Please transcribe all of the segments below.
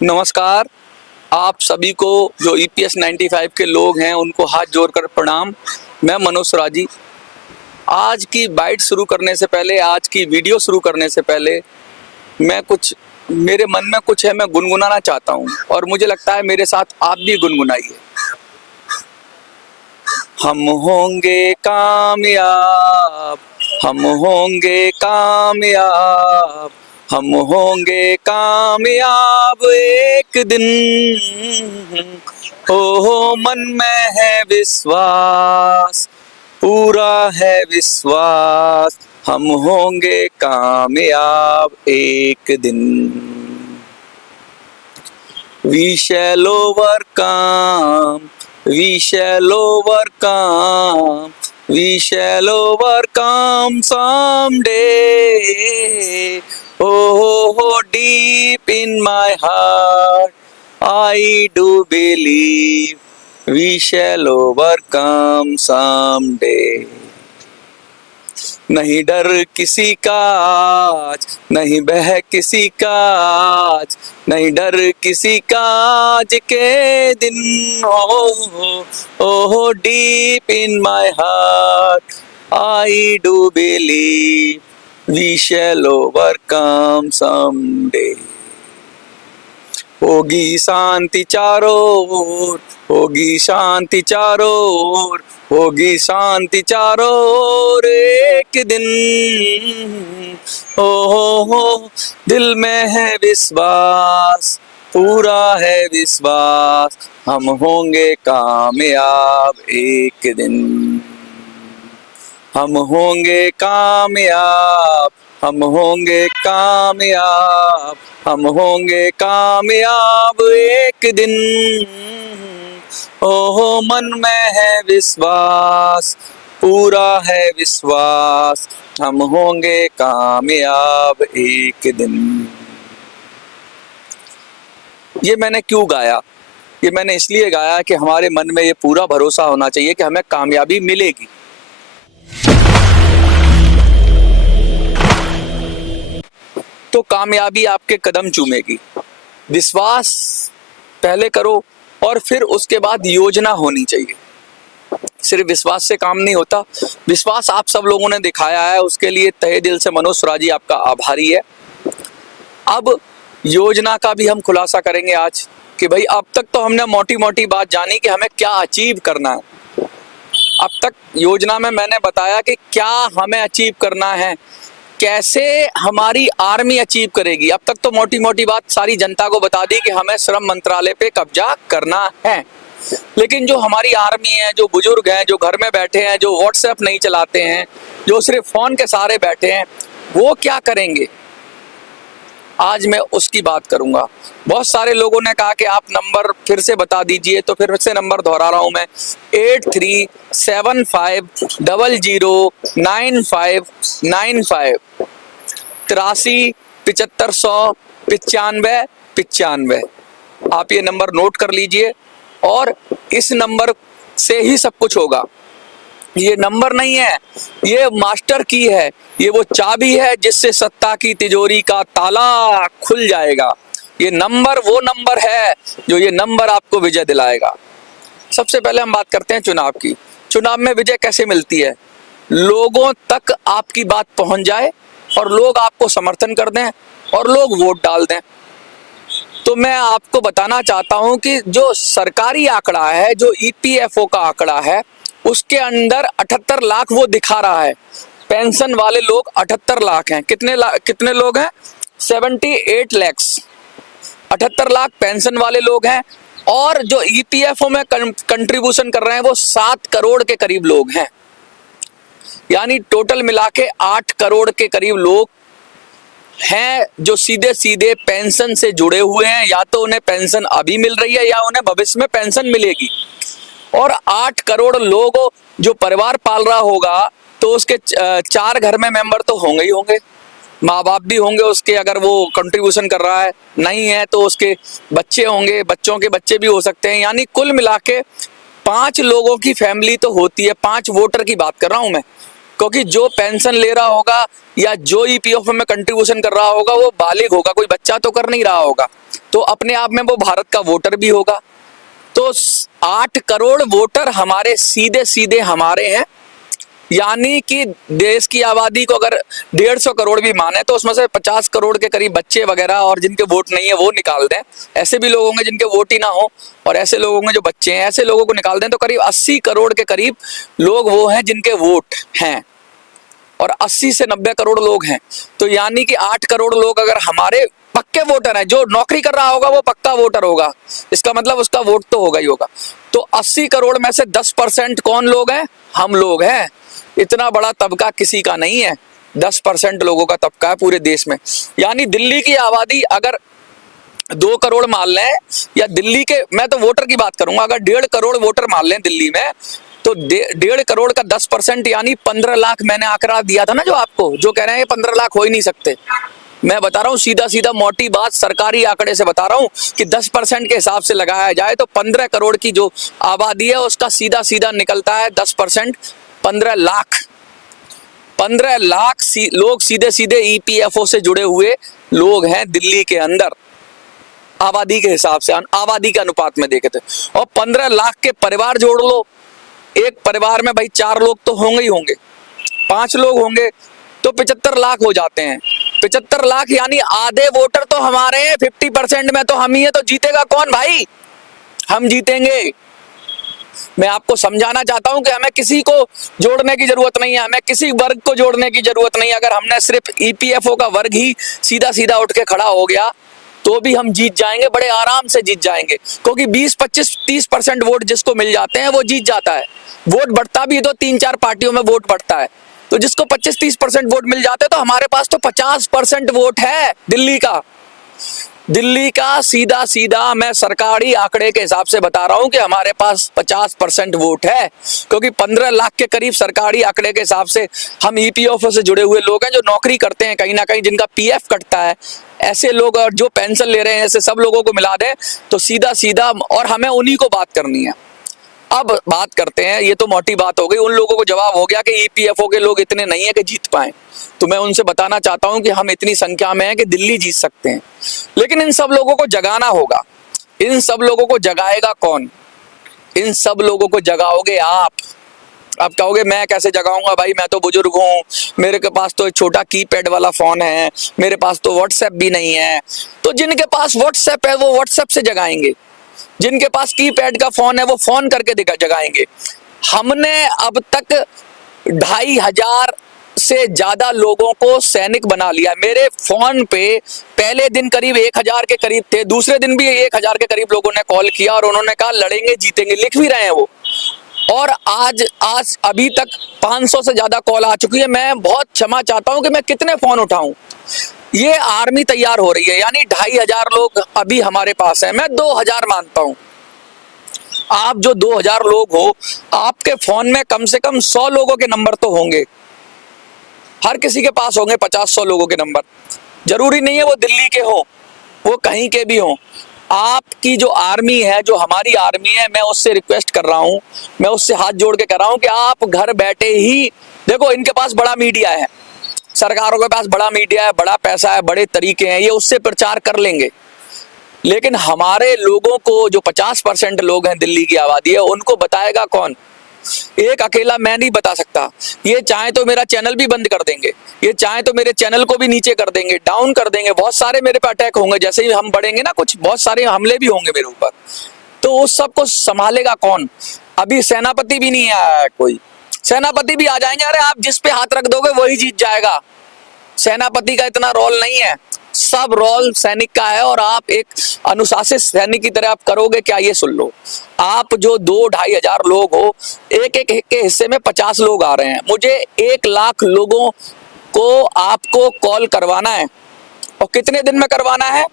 नमस्कार। आप सभी को जो ईपीएस 95 के लोग हैं उनको हाथ जोड़कर प्रणाम। मैं मनोज सुराजी। आज की बाइट शुरू करने से पहले, आज की वीडियो शुरू करने से पहले मेरे मन में कुछ है, मैं गुनगुनाना चाहता हूँ और मुझे लगता है मेरे साथ आप भी गुनगुनाइए। हम होंगे कामयाब, हम होंगे कामयाब, हम होंगे कामयाब एक दिन। ओ मन में है विश्वास, पूरा है विश्वास, हम होंगे कामयाब एक दिन। We shall overcome, we shall overcome, we shall overcome someday. Oh, deep in my heart, I do believe we shall overcome someday. नहीं डर किसी का आज, नहीं बह किसी का आज, नहीं डर किसी का आज के दिन। Oh deep in my heart I do believe we shall overcome someday. होगी शांति चारों ओर, होगी शांति चारों ओर, होगी शांति चारों ओर एक दिन। हो दिल में है विश्वास, पूरा है विश्वास, हम होंगे कामयाब एक दिन। हम होंगे कामयाब, हम होंगे कामयाब, हम होंगे कामयाब एक दिन। ओह मन में है विश्वास, पूरा है विश्वास, हम होंगे कामयाब एक दिन। ये मैंने क्यों गाया? ये मैंने इसलिए गाया कि हमारे मन में ये पूरा भरोसा होना चाहिए कि हमें कामयाबी मिलेगी। तो कामयाबी आपके कदम चूमेगी। विश्वास पहले करो और फिर उसके बाद योजना होनी चाहिए। सिर्फ विश्वास से काम नहीं होता। विश्वास आप सब लोगों ने दिखाया है, उसके लिए तहे दिल से मनोज सुराजी आपका आभारी है। अब योजना का भी हम खुलासा करेंगे आज कि भाई अब तक तो हमने मोटी मोटी बात जानी कि हमें क्या अचीव करना है। अब तक योजना में मैंने बताया कि क्या हमें अचीव करना है, कैसे हमारी आर्मी अचीव करेगी। अब तक तो मोटी मोटी बात सारी जनता को बता दी कि हमें श्रम मंत्रालय पे कब्जा करना है, लेकिन जो हमारी आर्मी है, जो बुजुर्ग हैं, जो घर में बैठे हैं, जो व्हाट्सएप नहीं चलाते हैं, जो सिर्फ फोन के सहारे बैठे हैं, वो क्या करेंगे? आज मैं उसकी बात करूंगा। बहुत सारे लोगों ने कहा कि आप नंबर फिर से बता दीजिए, तो फिर से नंबर दोहरा रहा हूं मैं, 8375009595 83 7500 95 95। आप ये नंबर नोट कर लीजिए और इस नंबर से ही सब कुछ होगा। ये नंबर नहीं है, ये मास्टर की है, ये वो चाबी है जिससे सत्ता की तिजोरी का ताला खुल जाएगा। ये नंबर वो नंबर है जो ये नंबर आपको विजय दिलाएगा। सबसे पहले हम बात करते हैं चुनाव की। चुनाव में विजय कैसे मिलती है? लोगों तक आपकी बात पहुंच जाए और लोग आपको समर्थन कर दें और लोग वोट डाल दें। तो मैं आपको बताना चाहता हूं कि जो सरकारी आंकड़ा है, जो ईपीएफओ का आंकड़ा है, उसके अंदर 78 लाख वो दिखा रहा है। पेंशन वाले लोग 78 लाख हैं। कितने लोग हैं? 78 लैक्स। 78 लाख पेंशन वाले लोग हैं और जो ईपीएफओ में कंट्रीब्यूशन कर रहे हैं वो 7 करोड़ के करीब लोग हैं। यानी टोटल मिला के 8 करोड़ के करीब लोग हैं जो सीधे सीधे पेंशन से जुड़े हुए हैं। या तो उन्हें पेंशन अभी मिल रही है या उन्हें भविष्य में पेंशन मिलेगी। और 8 करोड़ लोग जो परिवार पाल रहा होगा तो उसके 4 घर में मेंबर तो होंगे ही होंगे। माँ बाप भी होंगे उसके, अगर वो कंट्रीब्यूशन कर रहा है। नहीं है तो उसके बच्चे होंगे, बच्चों के बच्चे भी हो सकते हैं। यानी कुल मिला के 5 लोगों की फैमिली तो होती है। 5 वोटर की बात कर रहा हूं मैं। क्योंकि जो पेंशन ले रहा होगा या जो ईपीएफ में कंट्रीब्यूशन कर रहा होगा वो बालिग होगा, कोई बच्चा तो कर नहीं रहा होगा, तो अपने आप में वो भारत का वोटर भी होगा। तो 8 करोड़ वोटर हमारे सीधे सीधे हमारे हैं, यानी कि देश की आबादी को अगर 150 करोड़ भी माने तो उसमें से 50 करोड़ के करीब बच्चे वगैरह और जिनके वोट नहीं है वो निकाल दें, ऐसे भी लोग होंगे जिनके वोट ही ना हो, और ऐसे लोग होंगे जो बच्चे हैं, ऐसे लोगों को निकाल दें तो करीब 80 करोड़ के करीब लोग वो हैं जिनके वोट हैं, और 80 से 90 करोड़ लोग हैं। तो यानी कि 8 करोड़ लोग अगर हमारे पक्के वोटर हैं, जो नौकरी कर रहा होगा वो पक्का वोटर होगा, इसका मतलब उसका वोट तो होगा ही होगा। तो 80 करोड़ में से 10% कौन लोग हैं? हम लोग हैं। इतना बड़ा तबका किसी का नहीं है, 10% लोगों का तबका है पूरे देश में। यानी दिल्ली की आबादी अगर 2 करोड़ मान लें, या दिल्ली के, मैं तो वोटर की बात करूंगा, अगर 1.5 करोड़ वोटर मान लें दिल्ली में, तो 1.5 करोड़ का 10% यानी 15 लाख। मैंने आंकड़ा दिया था ना जो आपको, जो कह रहे हैं 15 लाख हो ही नहीं सकते, मैं बता रहा हूँ सीधा सीधा मोटी बात, सरकारी आंकड़े से बता रहा हूँ कि 10% के हिसाब से लगाया जाए तो 15 करोड़ की जो आबादी है उसका सीधा सीधा निकलता है 10%, 15 लाख। 15 लाख लोग सीधे सीधे ईपीएफओ से जुड़े हुए लोग हैं दिल्ली के अंदर, आबादी के हिसाब से, आबादी के अनुपात में देखे थे। और 15 लाख के परिवार जोड़ लो, एक परिवार में भाई 4 लोग तो होंगे ही होंगे, 5 लोग होंगे तो 75 लाख हो जाते हैं। 75 लाख यानी आधे वोटर तो हमारे हैं, 50% में तो हम ही है। तो जीतेगा कौन भाई? हम जीतेंगे। मैं आपको समझाना चाहता हूं कि हमें किसी को जोड़ने की जरूरत नहीं है, हमें किसी वर्ग को जोड़ने की जरूरत नहीं है। अगर हमने सिर्फ ईपीएफओ का वर्ग ही सीधा सीधा उठ के खड़ा हो गया तो भी हम जीत जाएंगे, बड़े आराम से जीत जाएंगे, क्योंकि 20, 25, 30% वोट जिसको मिल जाते हैं वो जीत जाता है। वोट बढ़ता भी तो 3-4 पार्टियों में वोट बढ़ता है, तो जिसको 25-30% वोट मिल जाते हैं, तो हमारे पास तो 50% वोट है दिल्ली का। दिल्ली का सीधा सीधा मैं सरकारी आंकड़े के हिसाब से बता रहा हूं कि हमारे पास 50% वोट है, क्योंकि 15 लाख के करीब सरकारी आंकड़े के हिसाब से हम ईपीएफओ से जुड़े हुए लोग हैं, जो नौकरी करते हैं कहीं ना कहीं, जिनका पीएफ कटता है, ऐसे लोग, और जो पेंशन ले रहे हैं, ऐसे सब लोगों को मिला दें तो सीधा सीधा, और हमें उन्हीं को बात करनी है। अब बात करते हैं, ये तो मोटी बात हो गई, उन लोगों को जवाब हो गया कि ईपीएफओ के लोग इतने नहीं है कि जीत पाए। तो मैं उनसे बताना चाहता हूं कि हम इतनी संख्या में हैं कि दिल्ली जीत सकते हैं, लेकिन इन सब लोगों को जगाना होगा। इन सब लोगों को जगाएगा कौन? इन सब लोगों को जगाओगे आप। अब कहोगे मैं कैसे जगाऊंगा भाई, मैं तो बुजुर्ग हूँ, मेरे के पास तो एक छोटा कीपैड वाला फोन है, मेरे पास तो व्हाट्सएप भी नहीं है। तो जिनके पास व्हाट्सएप है वो व्हाट्सएप से जगाएंगे, जिनके पास कीपैड का फोन है वो फोन करके जगाएंगे। हमने अब तक 2500 से ज्यादा लोगों को सैनिक बना लिया। मेरे फोन पे पहले दिन करीब 1000 के करीब थे, दूसरे दिन भी 1000 के करीब लोगों ने कॉल किया और उन्होंने कहा लड़ेंगे जीतेंगे, लिख भी रहे हैं वो। और आज अभी तक 500 से ज्यादा कॉल आ चुकी है। मैं बहुत क्षमा चाहता हूं कि मैं कितने फोन उठाऊं। ये आर्मी तैयार हो रही है, यानी 2500 लोग अभी हमारे पास हैं, मैं 2000 मानता हूं। आप जो 2000 लोग हो, आपके फोन में कम से कम 100 लोगों के नंबर तो होंगे, हर किसी के पास होंगे 50-100 लोगों के नंबर। जरूरी नहीं है वो दिल्ली के हो, वो कहीं के भी हो। आपकी जो आर्मी है, जो हमारी आर्मी है, मैं उससे रिक्वेस्ट कर रहा हूं, मैं उससे हाथ जोड़ के कर रहा हूं कि आप घर बैठे ही देखो, इनके पास बड़ा मीडिया है, सरकारों के पास बड़ा मीडिया है, बड़ा पैसा है, बड़े तरीके हैं, ये उससे प्रचार कर लेंगे। लेकिन हमारे लोगों को, जो 50% लोग हैं दिल्ली की आबादी है, उनको बताएगा कौन? एक अकेला मैं नहीं बता सकता। ये चाहे तो मेरा चैनल भी बंद कर देंगे, ये चाहे तो मेरे चैनल को भी नीचे कर देंगे, डाउन कर देंगे, बहुत सारे मेरे पे अटैक होंगे, जैसे ही हम बढ़ेंगे ना, कुछ बहुत सारे हमले भी होंगे मेरे ऊपर। तो उस सब को संभालेगा कौन? अभी सेनापति भी नहीं आया है कोई, सेनापति भी आ जाएंगे। अरे आप जिस पे हाथ रख दोगे वही जीत जाएगा, सेनापति का इतना रोल नहीं है, सब रोल सैनिक का है। और आप एक अनुशासित सैनिक की तरह आप करोगे क्या, ये सुन लो। आप जो 2-2.5 हजार लोग हो, एक एक के हिस्से में 50 लोग आ रहे हैं, मुझे 1 लाख लोगों को आपको कॉल करवाना है। और कितने दिन में करवाना है?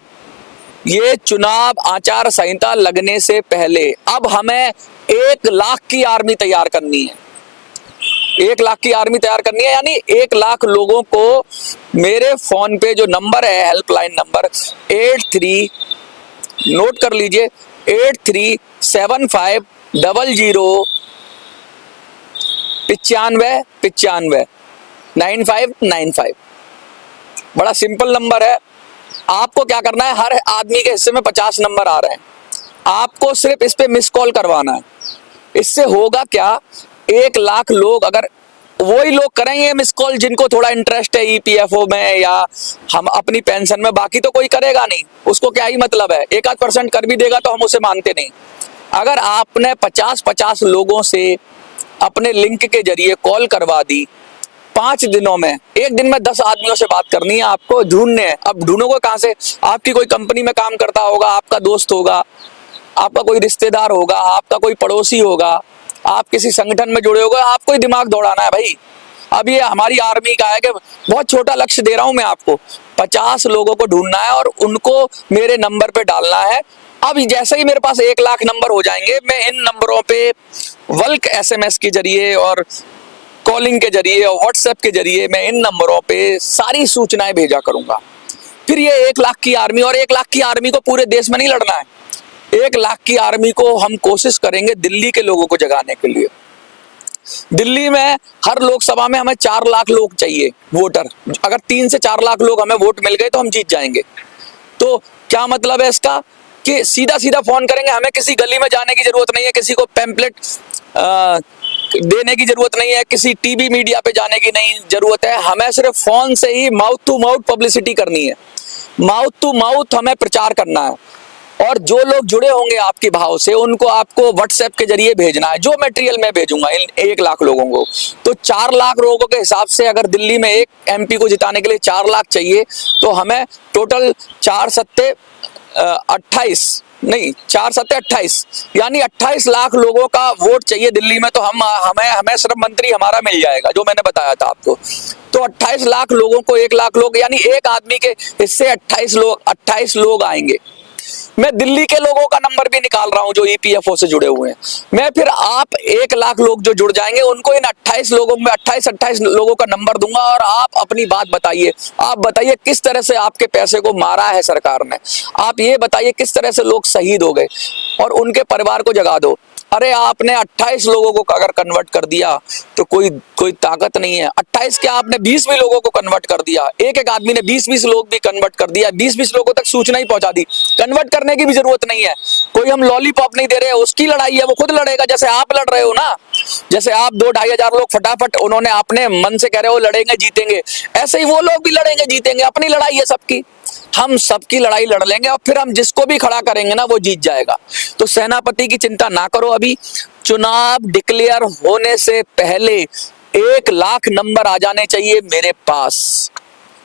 ये चुनाव आचार संहिता लगने से पहले। अब हमें 1 लाख की आर्मी तैयार करनी है, 1 लाख की आर्मी तैयार करनी है, यानी 1 लाख लोगों को मेरे फोन पे जो नंबर है, हेल्पलाइन नंबर 83, नोट कर लीजिए, 837500 9595, 9595। बड़ा सिंपल नंबर है। आपको क्या करना है, हर आदमी के हिस्से में 50 नंबर आ रहे हैं, आपको सिर्फ इस पे मिस कॉल करवाना है। इससे होगा क्या, 1 लाख लोग, अगर वही लोग करेंगे मिस कॉल जिनको थोड़ा इंटरेस्ट है ईपीएफओ में या हम अपनी पेंशन में, बाकी तो कोई करेगा नहीं, उसको क्या ही मतलब है। 1-8% कर भी देगा तो हम उसे मानते नहीं। अगर आपने 50-50 लोगों से अपने लिंक के जरिए कॉल करवा दी, 5 दिनों में, एक दिन में 10 आदमियों से बात करनी है, आपको ढूंढने हैं। अब ढूंढोगे कहां से? आपकी कोई कंपनी में काम करता होगा, आपका दोस्त होगा, आपका कोई रिश्तेदार होगा, आपका कोई पड़ोसी होगा, आप किसी संगठन में जुड़े होगे, आपको ही दिमाग दौड़ाना है भाई। अब ये हमारी आर्मी का है कि बहुत छोटा लक्ष्य दे रहा हूं मैं आपको, 50 लोगों को ढूंढना है और उनको मेरे नंबर पे डालना है। अब जैसे ही मेरे पास 1 लाख नंबर हो जाएंगे, मैं इन नंबरों पे बल्क एसएमएस के जरिए और कॉलिंग के जरिए और व्हाट्सएप के जरिए मैं इन नंबरों पे सारी सूचनाएं भेजा करूंगा। फिर ये 1 लाख की आर्मी, और 1 लाख की आर्मी को पूरे देश में नहीं लड़ना है, 1 लाख की आर्मी को हम कोशिश करेंगे दिल्ली के लोगों को जगाने के लिए। दिल्ली में हर लोकसभा में हमें 4 लाख लोग चाहिए वोटर। अगर 3 से 4 लाख लोग हमें वोट मिल गए तो हम जीत जाएंगे। तो क्या मतलब है इसका, कि सीधा सीधा फोन करेंगे, हमें किसी गली में जाने की जरूरत नहीं है, किसी को पैम्पलेट देने की जरूरत नहीं है, किसी टीवी मीडिया पे जाने की नहीं जरूरत है। हमें सिर्फ फोन से ही माउथ टू माउथ पब्लिसिटी करनी है, माउथ टू माउथ हमें प्रचार करना है। और जो लोग जुड़े होंगे आपके भाव से, उनको आपको व्हाट्सएप के जरिए भेजना है, जो मटेरियल मैं भेजूंगा इन 1 लाख लोगों को। तो 4 लाख लोगों के हिसाब से अगर दिल्ली में एक एमपी को जिताने के लिए 4 लाख चाहिए, तो हमें टोटल 4 सत्ते 28 नहीं 4 सत्ते 28, यानी 28 लाख लोगों का वोट चाहिए दिल्ली में। तो हमें सिर्फ मंत्री हमारा मिल जाएगा, जो मैंने बताया था आपको। तो 28 लाख लोगों को 1 लाख लोग, यानी एक आदमी के हिस्से 28 लोग आएंगे। मैं दिल्ली के लोगों का नंबर भी निकाल रहा हूं जो ईपीएफओ से जुड़े हुए हैं। मैं फिर आप 1 लाख लोग जो जुड़ जाएंगे, उनको इन 28 लोगों में 28 लोगों का नंबर दूंगा, और आप अपनी बात बताइए। आप बताइए किस तरह से आपके पैसे को मारा है सरकार ने। आप ये बताइए किस तरह से लोग शहीद हो गए, और उनके परिवार को जगा दो। अरे आपने 28 लोगों को अगर कन्वर्ट कर दिया तो कोई ताकत नहीं है। 28 क्या, आपने 20 भी लोगों को कन्वर्ट कर दिया। एक आदमी ने 20 लोग भी कन्वर्ट कर दिया, 20 लोगों तक सूचना ही पहुंचा दी। कन्वर्ट करने की भी जरूरत नहीं है, कोई हम लॉलीपॉप नहीं दे रहे, उसकी लड़ाई है, वो खुद लड़ेगा। जैसे आप लड़ रहे हो ना, जैसे आप 2-2.5 हजार लोग फटाफट उन्होंने अपने मन से कह रहे हो लड़ेंगे जीतेंगे, ऐसे ही वो लोग भी लड़ेंगे जीतेंगे। अपनी लड़ाई है सबकी, हम सबकी लड़ाई लड़ लेंगे, और फिर हम जिसको भी खड़ा करेंगे ना वो जीत जाएगा। तो सेनापति की चिंता ना करो। अभी चुनाव डिक्लेयर होने से पहले 1 लाख नंबर आ जाने चाहिए मेरे पास।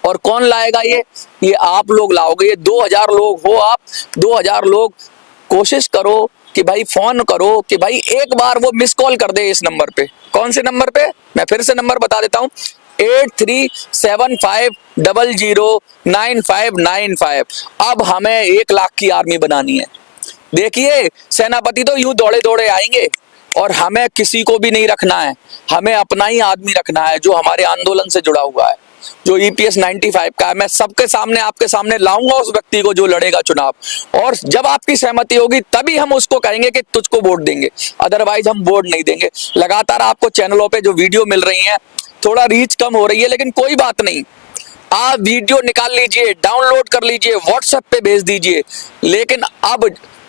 और कौन लाएगा ये आप लोग लाओगे। ये 2000 लोग हो आप, 2000 लोग कोशिश करो कि भाई फोन करो कि भाई एक बार वो मिस कॉल कर दे इस नंबर पे। कौन से नंबर पे, मैं फिर से नंबर बता देता हूं, 8375009595। अब हमें 1 लाख की आर्मी बनानी है। देखिए सेनापति तो यूं दौड़े दौड़े आएंगे, और हमें किसी को भी नहीं रखना है, हमें अपना ही आदमी रखना है जो हमारे आंदोलन से जुड़ा हुआ है, जो ईपीएस 95 का है। मैं सबके सामने आपके सामने लाऊंगा उस व्यक्ति को जो लड़ेगा चुनाव, और जब आपकी सहमति होगी तभी हम उसको कहेंगे कि तुझको वोट देंगे, अदरवाइज हम वोट नहीं देंगे। लगातार आपको चैनलों पे जो वीडियो मिल रही है, थोड़ा रीच कम हो रही है, लेकिन कोई बात नहीं, आप वीडियो निकाल लीजिए, डाउनलोड कर लीजिए, व्हाट्सएप पे भेज दीजिए। लेकिन अब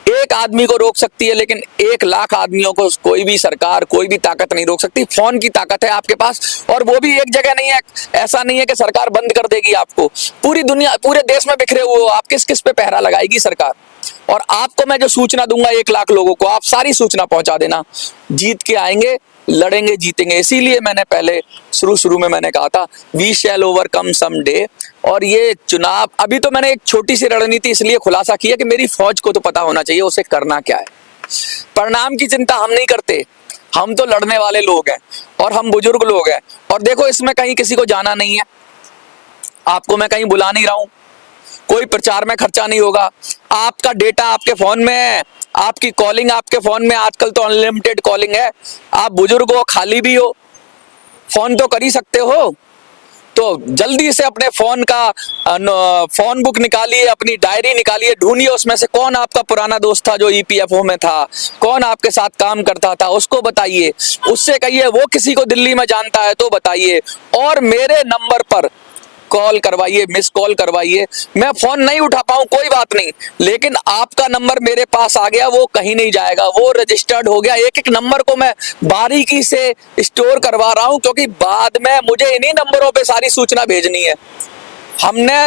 एक आदमी को रोक सकती है, लेकिन 1 लाख आदमियों को कोई भी सरकार, कोई भी ताकत नहीं रोक सकती। फोन की ताकत है आपके पास, और वो भी एक जगह नहीं है। ऐसा नहीं है कि सरकार बंद कर देगी आपको, पूरी दुनिया, पूरे देश में बिखरे हुए हो आप, किस किस पे पहरा लगाएगी सरकार। और आपको मैं जो सूचना दूंगा 1 लाख लोगों को, आप सारी सूचना पहुंचा देना। जीत के आएंगे, लड़ेंगे, जीतेंगे। इसीलिए मैंने पहले शुरू में मैंने कहा था we shall overcome some day. और ये चुनाव, अभी तो मैंने एक छोटी सी रणनीति इसलिए खुलासा किया कि मेरी फौज को तो पता होना चाहिए उसे करना क्या है। परिणाम की चिंता हम नहीं करते, हम तो लड़ने वाले लोग हैं, और हम बुजुर्ग लोग हैं। और देखो इसमें कहीं किसी को जाना नहीं है, आपको मैं कहीं बुला नहीं रहा हूं, कोई प्रचार में खर्चा नहीं होगा। आपका डेटा आपके फोन में है, आपकी कॉलिंग आपके फोन में, आजकल तो अनलिमिटेड कॉलिंग है। आप बुजुर्ग हो, खाली भी हो, फोन तो कर ही सकते हो। तो जल्दी से अपने फोन का फोन बुक निकालिए, अपनी डायरी निकालिए, ढूंढिए उसमें से कौन आपका पुराना दोस्त था जो ईपीएफओ में था, कौन आपके साथ काम करता था, उसको बताइए, उससे कहिए, वो किसी को दिल्ली में जानता है तो बताइए, और मेरे नंबर पर कॉल करवाइए, मिस कॉल करवाइए। मैं फोन नहीं उठा पाऊं कोई बात नहीं, लेकिन आपका नंबर मेरे पास आ गया, वो कहीं नहीं जाएगा, वो रजिस्टर्ड हो गया। एक एक नंबर को मैं बारीकी से स्टोर करवा रहा हूं, क्योंकि बाद में मुझे इन्हीं नंबरों पे सारी सूचना भेजनी है। हमने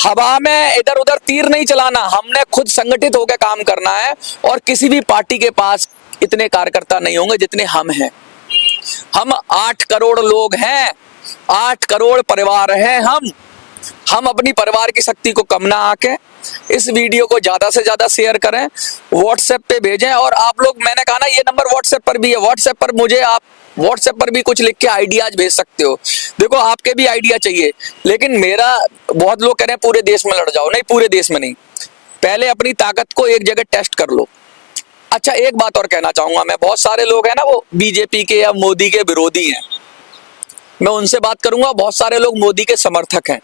हवा में इधर उधर तीर नहीं चलाना, हमने खुद संगठित होकर काम करना है, और किसी भी पार्टी के पास इतने कार्यकर्ता नहीं होंगे जितने हम हैं। हम 8 करोड़ लोग हैं, 8 करोड़ परिवार हैं हम अपनी परिवार की शक्ति को कम ना आके इस वीडियो को ज्यादा से ज्यादा शेयर करें, व्हाट्सएप पे भेजें। और आप लोग, मैंने कहा ना, ये नंबर व्हाट्सएप पर भी है, व्हाट्सएप पर मुझे आप व्हाट्सएप पर भी कुछ लिख के आइडियाज भेज सकते हो। देखो, आपके भी आइडिया चाहिए, लेकिन मेरा, बहुत लोग कह रहे हैं पूरे देश में लड़ जाओ, नहीं, पूरे देश में नहीं, पहले अपनी ताकत को एक जगह टेस्ट कर लो। अच्छा, एक बात और कहना चाहूंगा मैं, बहुत सारे लोग हैं ना वो बीजेपी के या मोदी के विरोधी हैं, मैं उनसे बात करूंगा। बहुत सारे लोग मोदी के समर्थक हैं,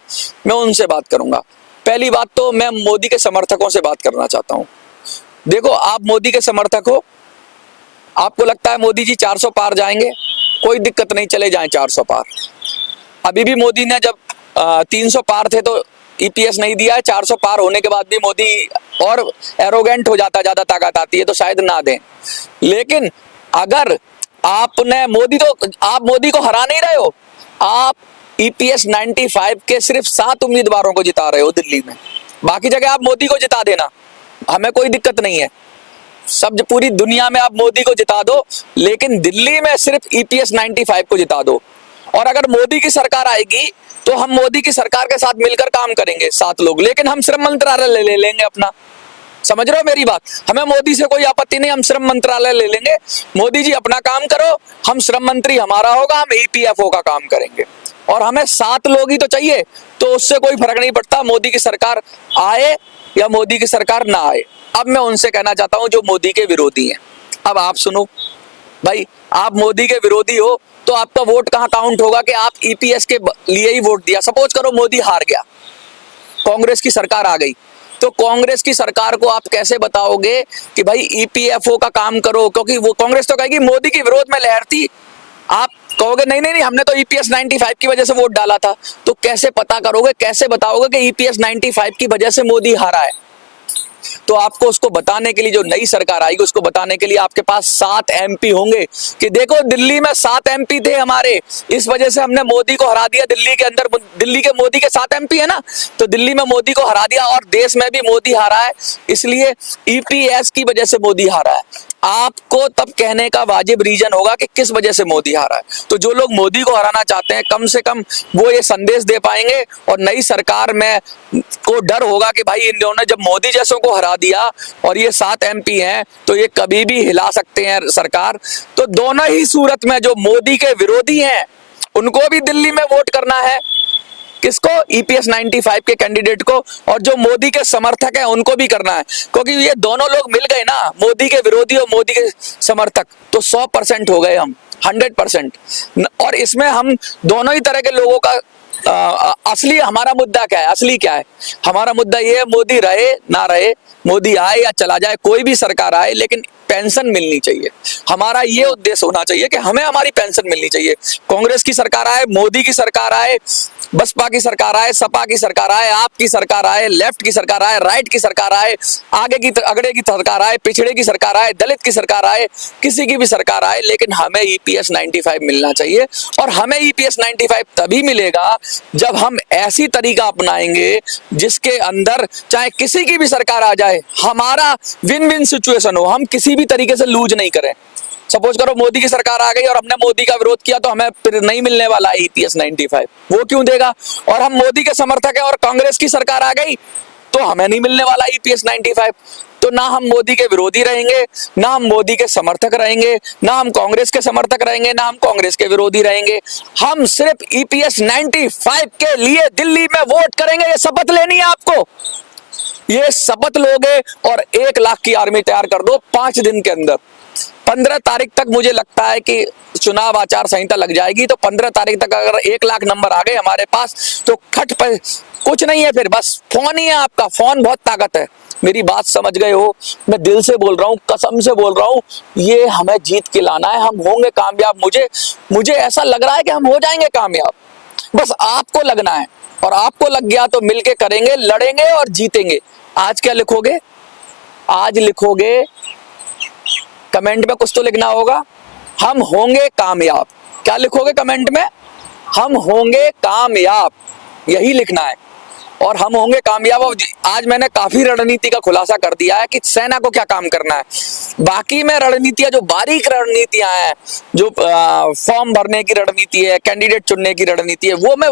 मैं उनसे बात करूंगा। पहली बात तो मैं मोदी के समर्थकों से बात करना चाहता हूं। देखो, आप मोदी के समर्थक हो, आपको लगता है मोदी जी 400 पार जाएंगे, कोई दिक्कत नहीं, चले जाएं 400 पार। अभी भी मोदी ने जब 300 पार थे तो ईपीएस नहीं दिया है, 400 पार होने के बाद भी मोदी और एरोगेंट हो जाता, ज्यादा ताकत आती है तो शायद ना दें। लेकिन अगर आपने आप मोदी को हरा नहीं रहे हो, आप ईपीएस 95 के सिर्फ 7 उम्मीदवारों को जिता रहे हो दिल्ली में। बाकी जगह आप मोदी को जिता देना, हमें कोई दिक्कत नहीं है, सब पूरी दुनिया में आप मोदी को जिता दो, लेकिन दिल्ली में सिर्फ ईपीएस 95 को जिता दो। और अगर मोदी की सरकार आएगी तो हम मोदी की सरकार के साथ मिलकर काम करेंगे 7 लोग, लेकिन हम श्रम मंत्रालय ले लेंगे अपना। समझ रहे हो मेरी बात? हमें मोदी से कोई आपत्ति नहीं, हम श्रम मंत्रालय ले लेंगे। मोदी जी अपना काम करो, हम श्रम मंत्री हमारा होगा, हम ईपीएफओ का काम करेंगे। और हमें 7 लोग ही तो चाहिए, तो उससे कोई फर्क नहीं पड़ता मोदी की सरकार आए या मोदी की सरकार ना आए। अब मैं उनसे कहना चाहता हूं जो मोदी के विरोधी हैं, अब आप सुनो भाई, आप मोदी के विरोधी हो तो आपका वोट कहां काउंट होगा कि आप ईपीएस के लिए ही वोट दिया। सपोज करो मोदी हार गया, कांग्रेस की सरकार आ गई, तो कांग्रेस की सरकार को आप कैसे बताओगे कि भाई ईपीएफओ का काम करो, क्योंकि वो कांग्रेस तो कहेगी मोदी के विरोध में लहर थी। आप कहोगे नहीं नहीं नहीं, हमने तो ईपीएस 95 की वजह से वोट डाला था। तो कैसे पता करोगे, कैसे बताओगे कि ईपीएस 95 की वजह से मोदी हारा है? तो आपको उसको बताने के लिए, जो नई सरकार आएगी उसको बताने के लिए आपके पास 7 एमपी होंगे कि देखो दिल्ली में 7 एमपी थे हमारे, इस वजह से हमने मोदी को हरा दिया। दिल्ली के अंदर दिल्ली के मोदी के 7 एमपी है ना, तो दिल्ली में मोदी को हरा दिया, और देश में भी मोदी हारा है, इसलिए ईपीएस की वजह से मोदी हारा है। आपको तब कहने का वाजिब रीजन होगा कि किस वजह से मोदी हारा है। तो जो लोग मोदी को हराना चाहते हैं, कम से कम वो ये संदेश दे पाएंगे, और नई सरकार में को डर होगा कि भाई इन दोनों ने जब मोदी जैसों को हरा दिया और ये 7 एमपी हैं तो ये कभी भी हिला सकते हैं सरकार। तो दोनों ही सूरत में जो मोदी के विरोधी हैं उनको भी दिल्ली में वोट करना है, किसको? ईपीएस 95 के कैंडिडेट को, और जो मोदी के समर्थक हैं उनको भी करना है, क्योंकि ये दोनों लोग मिल गए ना, मोदी के विरोधी और मोदी के समर्थक, तो 100% हो गए हम, 100%। और इसमें हम दोनों ही तरह के लोगों का असली हमारा मुद्दा क्या है? असली क्या है हमारा मुद्दा? ये है मोदी रहे ना रहे, मोदी आए या चला जाए, कोई भी सरकार आए, लेकिन पेंशन मिलनी चाहिए। हमारा ये उद्देश्य होना चाहिए कि हमें हमारी पेंशन मिलनी चाहिए। कांग्रेस की सरकार आए, मोदी की सरकार आए, बसपा की सरकार आए, सपा की सरकार आए, आपकी सरकार आए, लेफ्ट की सरकार आए, राइट की सरकार आए, आगे की अगड़े की सरकार आए, पिछड़े की सरकार आए, दलित की सरकार आए, किसी की भी सरकार आए, लेकिन हमें ईपीएस 95 मिलना चाहिए। और हमें ईपीएस 95 तभी मिलेगा जब हम ऐसी तरीका अपनाएंगे जिसके अंदर चाहे किसी की भी सरकार आ जाए हमारा विन विन सिचुएशन हो, हम किसी भी तरीके से लूज नहीं करें। सपोज करो मोदी की सरकार आ गई और हमने मोदी का विरोध किया तो हमें फिर नहीं मिलने वाला ईपीएस 95, वो क्यों देगा? और हम मोदी के समर्थक हैं और कांग्रेस की सरकार आ गई तो हमें नहीं मिलने वाला ईपीएस 95। तो ना हम मोदी के विरोधी रहेंगे, ना हम मोदी के समर्थक रहेंगे, ना हम कांग्रेस के समर्थक रहेंगे, ना हम कांग्रेस के विरोधी रहेंगे। हम सिर्फ ईपीएस 95 के लिए दिल्ली में वोट करेंगे, ये शपथ लेनी है आपको। ये शपथ लोगे और 1 लाख की आर्मी तैयार कर दो 5 दिन के अंदर। 15 तारीख तक मुझे लगता है कि चुनाव आचार संहिता लग जाएगी, तो 15 तारीख तक अगर 1 लाख नंबर आ गए हमारे पास तो खट पर कुछ नहीं है, फिर बस फोन ही है आपका। फोन बहुत ताकत है। मेरी बात समझ गए हो? मैं दिल से बोल रहा हूँ, कसम से बोल रहा हूँ, ये हमें जीत के लाना है। हम होंगे कामयाब। मुझे ऐसा लग रहा है कि हम हो जाएंगे कामयाब। बस आपको लगना है, और आपको लग गया तो मिलके करेंगे, लड़ेंगे और जीतेंगे। आज क्या लिखोगे? आज लिखोगे कमेंट में, कुछ तो लिखना होगा, हम होंगे कामयाब। क्या लिखोगे कमेंट में? हम होंगे कामयाब, यही लिखना है। और हम होंगे कामयाब। आज मैंने काफी रणनीति का खुलासा कर दिया है कि सेना को क्या काम करना है। बाकी में रणनीतियां, जो बारीक रणनीतियां हैं, जो फॉर्म भरने की रणनीति है, कैंडिडेट चुनने की रणनीति है, वो मैं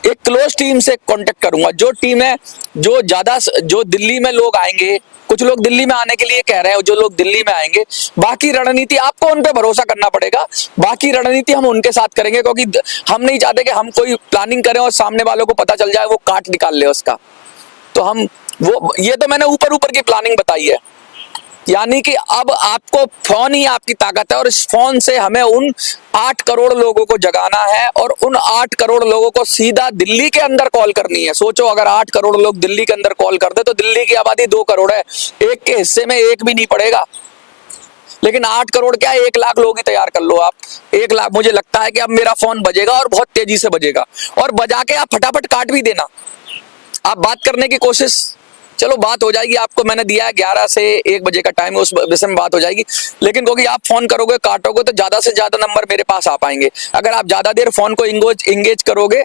एक क्लोज टीम से कांटेक्ट करूंगा। जो टीम है, जो दिल्ली में लोग आएंगे, कुछ लोग दिल्ली में आने के लिए कह रहे हैं, जो लोग दिल्ली में आएंगे, बाकी रणनीति आपको उन पे भरोसा करना पड़ेगा। बाकी रणनीति हम उनके साथ करेंगे, क्योंकि हम नहीं चाहते कि हम कोई प्लानिंग करें और सामने वालों को पता चल जाए, वो काट निकाल ले उसका। तो हम ये तो मैंने ऊपर ऊपर की प्लानिंग बताई है। यानी कि अब आपको फोन ही आपकी ताकत है, और इस फोन से हमें उन 8 करोड़ लोगों को जगाना है, और उन 8 करोड़ लोगों को सीधा दिल्ली के अंदर कॉल करनी है। सोचो, अगर 8 करोड़ लोग दिल्ली के अंदर कॉल कर दे तो दिल्ली की आबादी 2 करोड़ है, एक के हिस्से में एक भी नहीं पड़ेगा। लेकिन 8 करोड़ क्या, 1 लाख लोग ही तैयार कर लो आप। 1 लाख, मुझे लगता है कि अब मेरा फोन बजेगा और बहुत तेजी से बजेगा, और बजा के आप फटाफट काट भी देना। आप बात करने की कोशिश, चलो बात हो जाएगी। आपको मैंने दिया है 11 से 1 बजे का टाइम, उस विषय में बात हो जाएगी। लेकिन क्योंकि आप फोन करोगे, काटोगे, तो ज्यादा से ज्यादा नंबर मेरे पास आ पाएंगे। अगर आप ज्यादा देर फोन को इंगेज करोगे,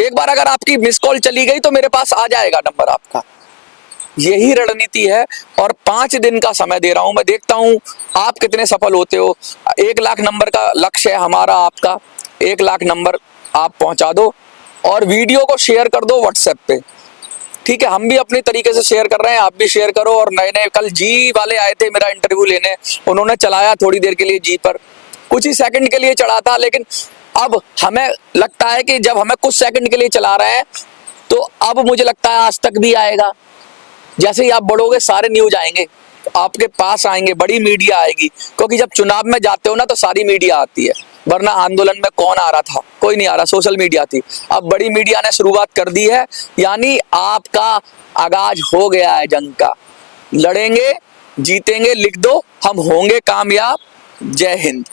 एक बार अगर आपकी मिस कॉल चली गई तो मेरे पास आ जाएगा नंबर आपका। यही रणनीति है, और 5 दिन का समय दे रहा हूं। मैं देखता हूं आप कितने सफल होते हो। 1 लाख नंबर का लक्ष्य है हमारा, आपका 1 लाख नंबर आप पहुंचा दो, और वीडियो को शेयर कर दो व्हाट्सएप पे। ठीक है, हम भी अपने तरीके से शेयर कर रहे हैं, आप भी शेयर करो। और नए नए, कल जी वाले आए थे मेरा इंटरव्यू लेने, उन्होंने चलाया थोड़ी देर के लिए जी पर, कुछ ही सेकंड के लिए चला था। लेकिन अब हमें लगता है कि जब हमें कुछ सेकंड के लिए चला रहे हैं, तो अब मुझे लगता है आज तक भी आएगा। जैसे ही आप बढ़ोगे, सारे न्यूज आएंगे आपके पास, आएंगे, बड़ी मीडिया आएगी। क्योंकि जब चुनाव में जाते हो ना, तो सारी मीडिया आती है। वरना आंदोलन में कौन आ रहा था? कोई नहीं आ रहा, सोशल मीडिया थी। अब बड़ी मीडिया ने शुरुआत कर दी है, यानी आपका आगाज हो गया है जंग का। लड़ेंगे, जीतेंगे, लिख दो, हम होंगे कामयाब। जय हिंद।